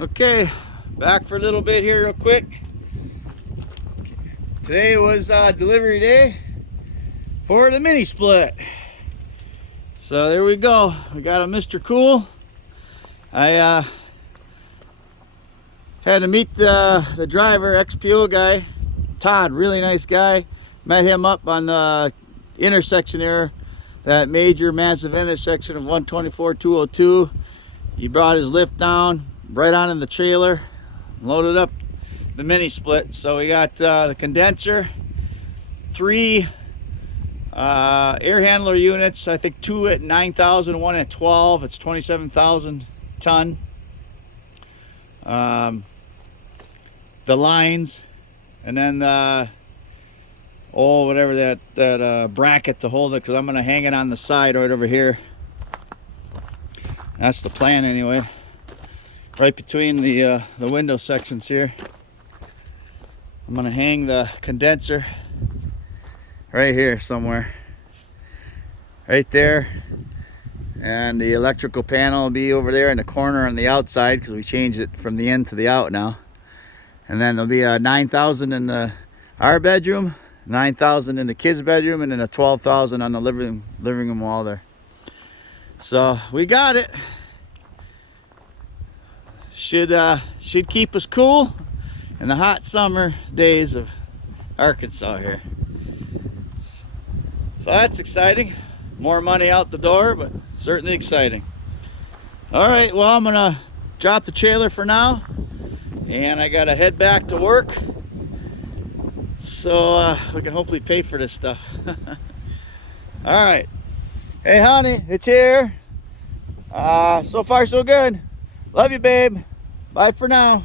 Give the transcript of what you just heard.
Okay, back for a little bit here real quick. Today was delivery day for the mini split. So there we go. We got a Mr. Cool. I had to meet the driver, XPO guy, Todd, really nice guy. Met him up on the intersection there, that major massive intersection of 124-202. He brought his lift down right on in the trailer, loaded up the mini split. So we got the condenser, 3 air handler units, I think 2 at 9,000, 1 at 12. It's 27,000 ton. The lines, and then the whatever that bracket to hold it, because I'm going to hang it on the side right over here. That's the plan anyway, right between the window sections here. I'm going to hang the condenser right here somewhere, right there, and the electrical panel will be over there in the corner on the outside, because we changed it from the in to the out now. And then there'll be a 9,000 in our bedroom, 9,000 in the kids' bedroom, and then a 12,000 on the living room wall there. So we got it. Should keep us cool in the hot summer days of Arkansas here. So that's exciting. More money out the door, but certainly exciting. All right, well, I'm gonna drop the trailer for now, and I gotta head back to work, so we can hopefully pay for this stuff. All right. Hey, honey, it's here. So far, so good. Love you, babe. Bye for now.